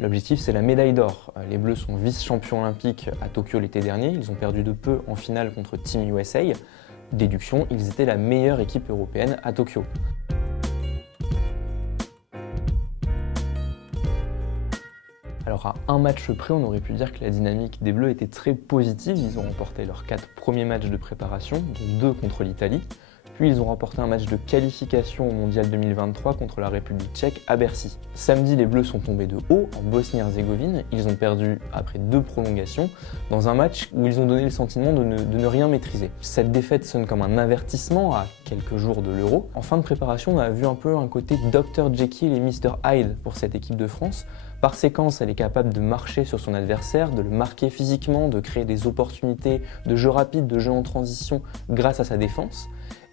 L'objectif, c'est la médaille d'or. Les Bleus sont vice-champions olympiques à Tokyo l'été dernier. Ils ont perdu de peu en finale contre Team USA. Déduction, ils étaient la meilleure équipe européenne à Tokyo. Alors à un match près, on aurait pu dire que la dynamique des Bleus était très positive. Ils ont remporté leurs 4 premiers matchs de préparation, dont 2 contre l'Italie. Puis ils ont remporté un match de qualification au Mondial 2023 contre la République tchèque à Bercy. Samedi, les Bleus sont tombés de haut en Bosnie-Herzégovine. Ils ont perdu après 2 prolongations dans un match où ils ont donné le sentiment de ne rien maîtriser. Cette défaite sonne comme un avertissement à quelques jours de l'Euro. En fin de préparation, on a vu un peu un côté Dr Jekyll et Mr Hyde pour cette équipe de France. Par séquence, elle est capable de marcher sur son adversaire, de le marquer physiquement, de créer des opportunités de jeu rapide, de jeu en transition grâce à sa défense.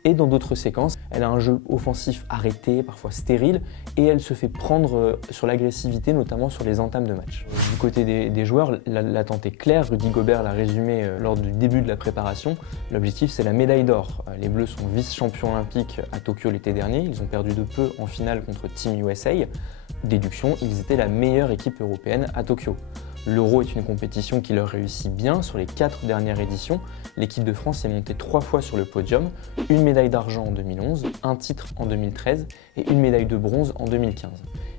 Et dans d'autres séquences, elle a un jeu offensif arrêté, parfois stérile, et elle se fait prendre sur l'agressivité, notamment sur les entames de match. Du côté des joueurs, l'attente est claire, Rudy Gobert l'a résumé lors du début de la préparation. L'objectif, c'est la médaille d'or. Les Bleus sont vice-champions olympiques à Tokyo l'été dernier, ils ont perdu de peu en finale contre Team USA. Déduction, ils étaient la meilleure équipe européenne à Tokyo. L'Euro est une compétition qui leur réussit bien. Sur les 4 dernières éditions, l'équipe de France est montée 3 fois sur le podium, une médaille d'argent en 2011, un titre en 2013 et une médaille de bronze en 2015.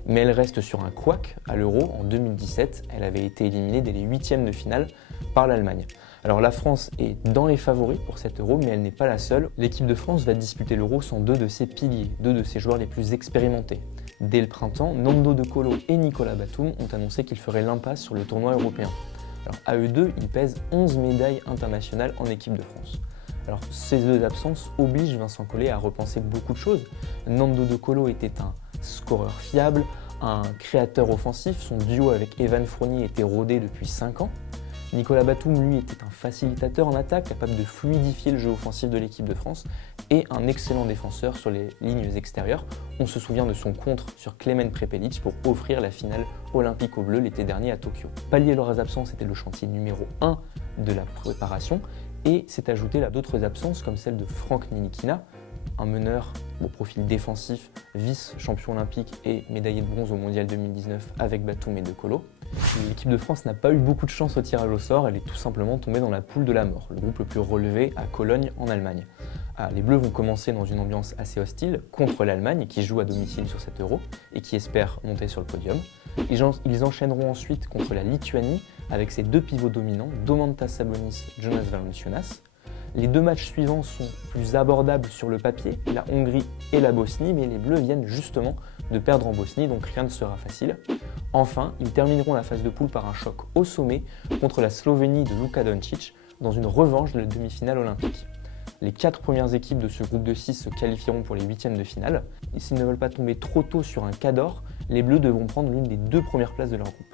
Mais elle reste sur un couac à l'Euro en 2017. Elle avait été éliminée dès les 8e de finale par l'Allemagne. Alors la France est dans les favoris pour cet Euro, mais elle n'est pas la seule. L'équipe de France va disputer l'Euro sans 2 de ses piliers, 2 de ses joueurs les plus expérimentés. Dès le printemps, Nando De Colo et Nicolas Batum ont annoncé qu'ils feraient l'impasse sur le tournoi européen. Alors à eux deux, ils pèsent 11 médailles internationales en équipe de France. Alors ces 2 absences obligent Vincent Collet à repenser beaucoup de choses. Nando De Colo était un scoreur fiable, un créateur offensif, son duo avec Evan Fournier était rodé depuis 5 ans. Nicolas Batum, lui, était un facilitateur en attaque, capable de fluidifier le jeu offensif de l'équipe de France et un excellent défenseur sur les lignes extérieures. On se souvient de son contre sur Klemen Prepelic pour offrir la finale olympique aux Bleus l'été dernier à Tokyo. Pallier leurs absences était le chantier numéro 1 de la préparation et s'est ajouté là d'autres absences comme celle de Franck Nilikina, un meneur au profil défensif, vice-champion olympique et médaillé de bronze au Mondial 2019 avec Batum et De Colo. L'équipe de France n'a pas eu beaucoup de chance au tirage au sort, elle est tout simplement tombée dans la poule de la mort, le groupe le plus relevé à Cologne en Allemagne. Les Bleus vont commencer dans une ambiance assez hostile contre l'Allemagne qui joue à domicile sur cet Euro et qui espère monter sur le podium. Ils enchaîneront ensuite contre la Lituanie avec ses 2 pivots dominants, Domantas Sabonis, Jonas Valanciunas. Les 2 matchs suivants sont plus abordables sur le papier, la Hongrie et la Bosnie, mais les Bleus viennent justement de perdre en Bosnie, donc rien ne sera facile. Enfin, ils termineront la phase de poule par un choc au sommet contre la Slovénie de Luka Doncic dans une revanche de la demi-finale olympique. Les 4 premières équipes de ce groupe de 6 se qualifieront pour les 8e de finale. Et s'ils ne veulent pas tomber trop tôt sur un cas d'or, les Bleus devront prendre l'une des 2 premières places de leur groupe.